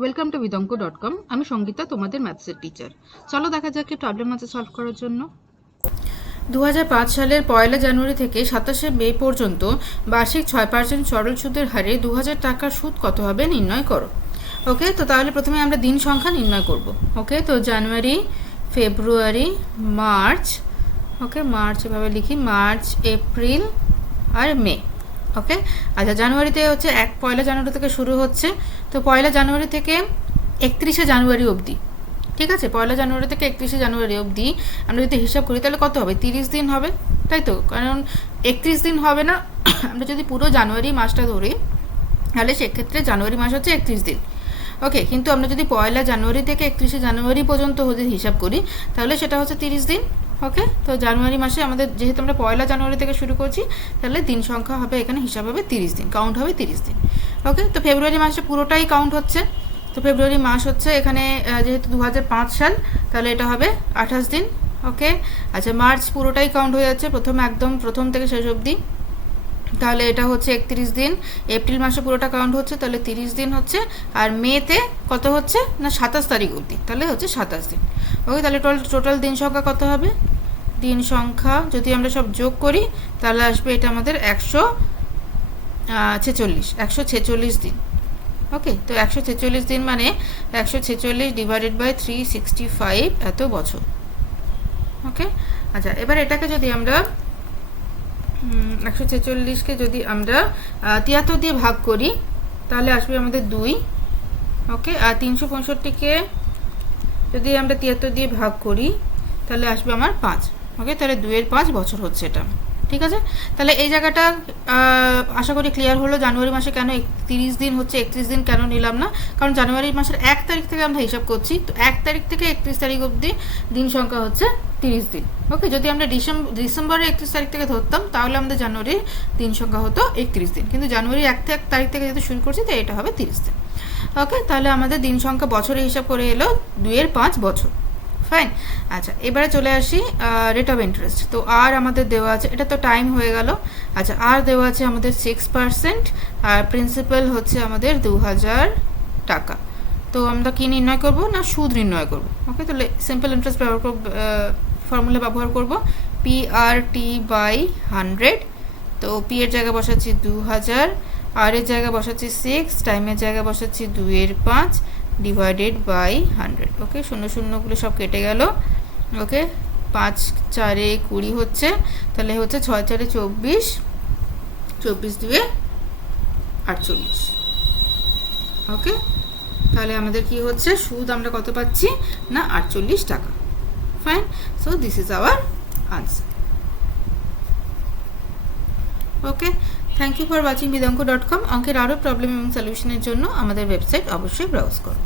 Welcome to বিদঙ্ক.com। আমি সঙ্গীতা, তোমাদের ম্যাথসের teacher. চলো দেখা যাক কি প্রবলেম আছে সলভ করার জন্য। 2005 সালের 1 জানুয়ারি থেকে 27 মে পর্যন্ত বার্ষিক 6% সরল সুদের হারে 2000 টাকার সুদ কত হবে নির্ণয় করো। ওকে, তো তাহলে প্রথমে আমরা দিন সংখ্যা নির্ণয় করব। ওকে, তো জানুয়ারি, ফেব্রুয়ারি, মার্চ, ওকে মার্চ এভাবে লিখি, মার্চ, এপ্রিল আর মে। ওকে, আচ্ছা জানুয়ারিতে হচ্ছে 1 জানুয়ারি থেকে শুরু হচ্ছে, তো 1 জানুয়ারি থেকে 31 জানুয়ারি অবধি। ঠিক আছে, 1 জানুয়ারি থেকে 31 জানুয়ারি অবধি আমরা যদি হিসাব করি তাহলে কত হবে? 30 দিন হবে, তাই তো? কারণ 31 দিন হবে না, আমরা যদি পুরো জানুয়ারি মাসটা ধরি তাহলে সেক্ষেত্রে জানুয়ারি মাস হচ্ছে 31 দিন। ওকে, কিন্তু আমরা যদি 1 জানুয়ারি থেকে 31 জানুয়ারি পর্যন্ত যদি হিসাব করি তাহলে সেটা হচ্ছে 30 দিন। ওকে, তো জানুয়ারি মাসে আমাদের যেহেতু আমরা 1 জানুয়ারি থেকে শুরু করছি তাহলে দিন সংখ্যা হবে, এখানে হিসাব হবে 30 দিন, কাউন্ট হবে 30 দিন। ওকে, তো ফেব্রুয়ারি মাসে পুরোটাই কাউন্ট হচ্ছে, তো ফেব্রুয়ারি মাস হচ্ছে এখানে যেহেতু 2005 সাল তাহলে এটা হবে 28 দিন। ওকে, আচ্ছা মার্চ পুরোটাই কাউন্ট হয়ে যাচ্ছে, একদম প্রথম থেকে শেষ অবধি, তাহলে এটা হচ্ছে 31 দিন। এপ্রিল মাসে পুরোটা কাউন্ট হচ্ছে, তাহলে 30 দিন হচ্ছে। আর মেতে কত হচ্ছে না 27 তারিখ অবধি, তাহলে হচ্ছে 27 দিন। ওকে, তাহলে টোটাল দিন সংখ্যা কত হবে? দিন সংখ্যা যদি আমরা সব যোগ করি তাহলে আসবে এটা আমাদের 146 দিন। ওকে, তো 146 দিন মানে 146 ডিভাইডেড বাই 365 এত বছর। ওকে, আচ্ছা এবার এটাকে যদি আমরা 146কে যদি আমরা 73 দিয়ে ভাগ করি তাহলে আসবে আমাদের 2। ওকে, আর 365কে যদি আমরা 73 দিয়ে ভাগ করি তাহলে আসবে আমার 5। ওকে, তাহলে 2-5 বছর হচ্ছে এটা। ঠিক আছে, তাহলে এই জায়গাটা আশা করি ক্লিয়ার হলো। জানুয়ারি মাসে কেন 30 দিন হচ্ছে, 31 দিন কেন নিলাম না, কারণ জানুয়ারি মাসের 1 তারিখ থেকে আমরা হিসাব করছি, তো 1 তারিখ থেকে 31 তারিখ অবধি দিন সংখ্যা হচ্ছে 30 দিন। ওকে, যদি আমরা ডিসেম্বরের 31 তারিখ থেকে ধরতাম তাহলে আমাদের জানুয়ারির দিন সংখ্যা হতো 31 দিন, কিন্তু জানুয়ারি 1 তারিখ থেকে যেহেতু শুরু করছি তাই এটা হবে 30 দিন। ওকে, তাহলে আমাদের দিন সংখ্যা বছরে হিসাব করে এলো 2-5 বছর। ফাইন, আচ্ছা এবারে চলে আসি রেট অফ ইন্টারেস্ট। তো আর আমাদের দেওয়া আছে, এটা তো টাইম হয়ে গেল। আচ্ছা আর দেওয়া আছে আমাদের 6%, আর প্রিন্সিপাল হচ্ছে আমাদের 2000 টাকা। তো আমরা কি নির্ণয় করব না সুদ নির্ণয় করব। ওকে, তাহলে সিম্পল ইন্টারেস্ট ফর্মুলা ব্যবহার করব, PRT/100। তো পি এর জায়গায় বসাচ্ছি 2000, আর এর জায়গায় বসাচ্ছি 6, টাইমের জায়গায় বসাচ্ছি 2/5 ডিভাইডেড বাই 100। ওকে, 0 সব কেটে গেল। ওকে, 5-4 20 হচ্ছে, তাহলে হচ্ছে 6-4 24, 24-2 48। ওকে, তাহলে আমাদের কি হচ্ছে সুদ আমরা কত পাচ্ছি না 48 টাকা। Fine, so this is our answer. Okay, thank you for watching বিদঙ্ক.com। অঙ্কের আরও প্রবলেম এবং সলিউশনের জন্য আমাদের ওয়েবসাইট অবশ্যই ব্রাউজ করুন।